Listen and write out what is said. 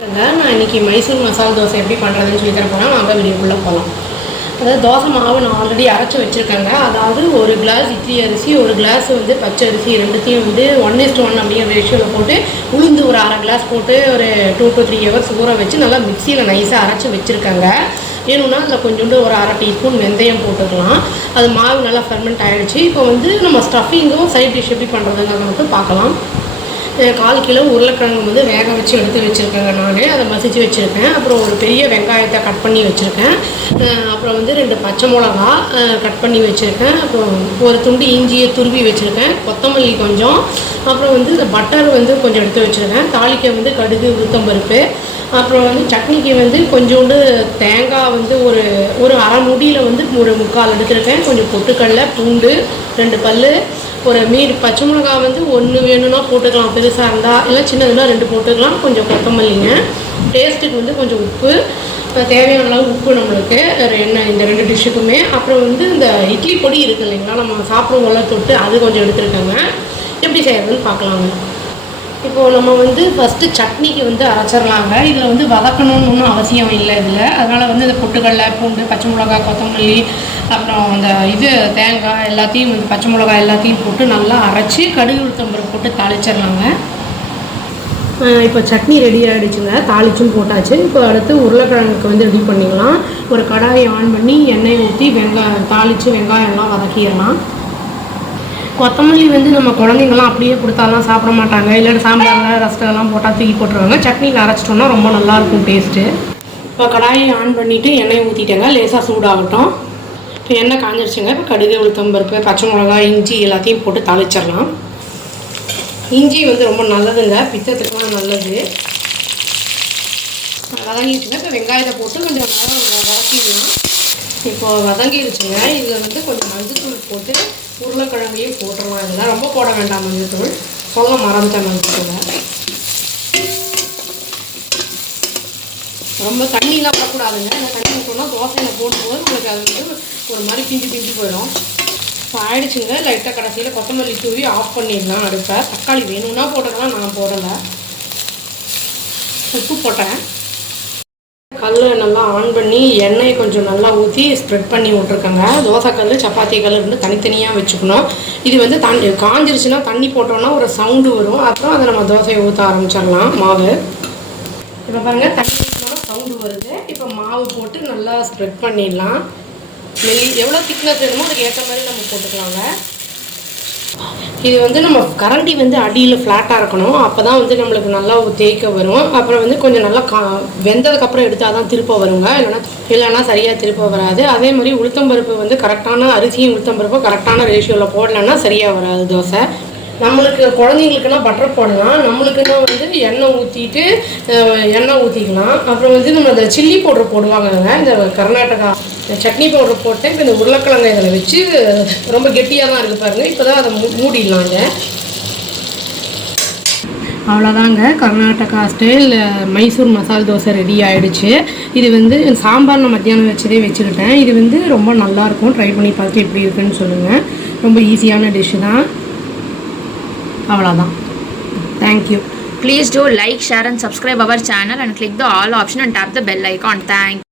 நான் இன்றைக்கி மைசூர் மசாலா தோசை எப்படி பண்ணுறதுன்னு சொல்லி தர போனால் வாங்க வீடியோக்குள்ளே போகலாம். அதாவது தோசை மாவு நான் ஆல்ரெடி அரைச்சி வச்சுருக்கேங்க. அதாவது ஒரு கிளாஸ் இட்லி அரிசி, ஒரு கிளாஸ் வந்து பச்சை அரிசி, ரெண்டுத்தையும் வந்து 1:1 அப்படிங்கிற ரேஷியோவில் போட்டு உளுந்து ஒரு அரை கிளாஸ் போட்டு ஒரு 2 to 3 hours ஊற வச்சு நல்லா மிக்சியில் நைஸாக அரைச்சி வச்சுருக்காங்க. வேணும்னா அதில் கொஞ்சோண்டு ஒரு அரை டீஸ்பூன் வெந்தயம் போட்டுக்கலாம். அது மாவு நல்லா ஃபெர்மெண்ட் ஆகிடுச்சு. இப்போ வந்து நம்ம ஸ்டஃபிங்கும் சைட் டிஷ் எப்படி பண்ணுறதுங்கிறத மட்டும் பார்க்கலாம். 1/4 கிலோ உருளைக்கிழங்கு வந்து வேக வச்சு எடுத்து வச்சுருக்கேங்க. நான் அதை மசிச்சு வச்சுருக்கேன். அப்புறம் ஒரு பெரிய வெங்காயத்தை கட் பண்ணி வச்சுருக்கேன். அப்புறம் வந்து 2 பச்சை மிளகா கட் பண்ணி வச்சுருக்கேன். அப்புறம் ஒரு துண்டு இஞ்சியை துருவி வச்சுருக்கேன். கொத்தமல்லி கொஞ்சம், அப்புறம் வந்து இந்த பட்டர் வந்து கொஞ்சம் எடுத்து வச்சுருக்கேன். தாளிக்க வந்து கடுகு, உளுத்தம்பருப்பு, அப்புறம் வந்து சட்னிக்கு வந்து கொஞ்சோண்டு தேங்காய் வந்து ஒரு அரை மூடியில் வந்து ஒரு 3/4 எடுத்துருக்கேன். கொஞ்சம் பொட்டுக்கடலை, பூண்டு 2 பல், ஒரு பச்சை மிளகா வந்து 1 வேணும்னா போட்டுக்கலாம், பெருசாக இருந்தால். இல்லை சின்னதுனா 2 போட்டுக்கலாம். கொஞ்சம் கொத்தமல்லிங்க, டேஸ்ட்டுக்கு வந்து கொஞ்சம் உப்பு, தேவையான அளவு உப்பு நம்மளுக்கு எண்ணெய், இந்த 2 டிஷ்ஷுக்குமே. அப்புறம் வந்து இந்த இட்லி பொடி இருக்குது இல்லைங்களா, நம்ம சாப்பிடுவோம்ல தொட்டு, அது கொஞ்சம் எடுத்துருக்கேங்க. எப்படி செய்யறதுன்னு பார்க்கலாங்க. இப்போது நம்ம வந்து ஃபஸ்ட்டு சட்னிக்கு வந்து அரைச்சிடலாங்க. இதில் வந்து வதக்கணும்னு ஒன்றும் அவசியம் இல்லை இதில். அதனால் வந்து இந்த பொட்டுக்கடலை, பூண்டு, பச்சை மிளகா, கொத்தமல்லி, அப்புறம் இந்த தேங்காய் எல்லாத்தையும் வந்து பச்சை மிளகாய் எல்லாத்தையும் போட்டு நல்லா அரைச்சி கடுகு, உளுத்தம்பருப்பு போட்டு தாளிச்சிடலாங்க. இப்போ சட்னி ரெடி ஆகிடுச்சுங்க. தாளிச்சும் போட்டாச்சு. இப்போ அடுத்து உருளைக்கிழங்குக்கு வந்து ரெடி பண்ணிக்கலாம். ஒரு கடாயை ஆன் பண்ணி எண்ணெய் ஊற்றி தாளித்து வெங்காயம்லாம் வதக்கிடலாம். கொத்தமல்லி வந்து நம்ம குழந்தைங்களாம் அப்படியே கொடுத்தாலாம் சாப்பிட மாட்டாங்க. இல்லைன்னா சாம்பாரில் ரசத்தெல்லாம் போட்டால் தூக்கி போட்டுருவாங்க. சட்னியில் அரைச்சிட்டோன்னா ரொம்ப நல்லாயிருக்கும் டேஸ்ட்டு. இப்போ கடாயை ஆன் பண்ணிவிட்டு எண்ணெய் ஊற்றிட்டேங்க. லேசாக சூடாகட்டும். இப்போ எண்ணெய் காஞ்சிருச்சுங்க. இப்போ கடுகு, உளுத்தம்பருப்பு, பச்சை மிளகாய், இஞ்சி எல்லாத்தையும் போட்டு தாளிச்சிடலாம். இஞ்சி வந்து ரொம்ப நல்லதுங்க, பித்தத்துக்குலாம் நல்லது. வதங்கிடுச்சுங்க. இப்போ வெங்காயத்தை போட்டு கொஞ்சம் நல்லா வதக்கிடலாம். இப்போது வதங்கிடுச்சுங்க. இதில் வந்து கொஞ்சம் மஞ்சள்தூள் போட்டு உருளைக்கிழங்கையும் போட்டுடலாம். இதெல்லாம் ரொம்ப போட வேண்டாம் மஞ்சள்தூள், சொல்ல மறந்துட்டேன் மஞ்சள்தூளை. ரொம்ப தண்ணியெலாம் போடக்கூடாதுங்க. ஏன்னா தண்ணி ஊற்றோம்னா தோசையில் போடும்போது உங்களுக்கு அது வந்து ஒரு மாதிரி பிஞ்சு போயிடும். இப்போ ஆயிடுச்சுங்க. லைட்டாக கடைசியில் கொத்தமல்லி தூவி ஆஃப் பண்ணிடலாம் அடுப்பை. தக்காளி வேணும்னா போட்டுக்கலாம், நான் போடலை. உப்பு போட்டேன். கல் நல்லா ஆன் பண்ணி எண்ணெய் கொஞ்சம் நல்லா ஊற்றி ஸ்ப்ரெட் பண்ணி விட்ருக்கேங்க. தோசைக்கல், சப்பாத்தி கல் இருந்து தனித்தனியாக வச்சுக்கணும். இது வந்து காஞ்சிருச்சுன்னா தண்ணி போட்டோன்னா ஒரு சவுண்டு வரும். அப்புறம் அதை நம்ம தோசையை ஊற்ற ஆரம்பிச்சிடலாம். மாவு இப்போ பாருங்கள், தண்ணி ஊற்றினா சவுண்டு வருது. இப்போ மாவு போட்டு நல்லா ஸ்ப்ரெட் பண்ணிடலாம். எவ்வளோ திக்னஸ் வேணுமோ அதுக்கு ஏற்ற மாதிரி நம்ம போட்டுக்கலாங்க. இது வந்து நம்ம கரண்டி வந்து அடியில் ஃப்ளாட்டாக இருக்கணும். அப்போ தான் வந்து நம்மளுக்கு நல்லா தேய்க்க வரும். அப்புறம் வந்து கொஞ்சம் நல்லா வெந்ததுக்கப்புறம் எடுத்தால் தான் திருப்ப வருங்க. இல்லைன்னா சரியாக திருப்ப வராது. அதே மாதிரி உளுத்தம்பருப்பு வந்து கரெக்டான அரிசியும் உளுத்தம்பருப்பும் கரெக்டான ரேஷியோவில் போடலைன்னா சரியாக வராது தோசை. நம்மளுக்கு குழந்தைங்களுக்குன்னா பட்டர் போடலாம். நம்மளுக்குன்னா வந்து எண்ணெய் ஊற்றிக்கலாம். அப்புறம் வந்து நம்ம இந்த சில்லி பவுடர் போடுவாங்கங்க. இந்த கர்நாடகா சட்னி பவுடர் போட்டு இப்போ இந்த உருளைக்கிழங்கை இதில் வச்சு ரொம்ப கெட்டியாக தான் இருக்குது பாருங்கள். இப்போ தான் அதை மூடிடலாங்க. அவ்வளோதாங்க, கர்நாடகா ஸ்டைல் மைசூர் மசாலா தோசை ரெடி ஆகிடுச்சு. இது வந்து சாம்பார் நான் மத்தியானம் வச்சதே வச்சுக்கிட்டேன். இது வந்து ரொம்ப நல்லாயிருக்கும். ட்ரை பண்ணி பார்த்துட்டு எப்படி இருக்குன்னு சொல்லுங்கள். ரொம்ப ஈஸியான டிஷ்ஷு தான். அவ்வளோதான். Thank you. Please do like, share and subscribe our channel and click the all option and tap the bell icon. Thank you.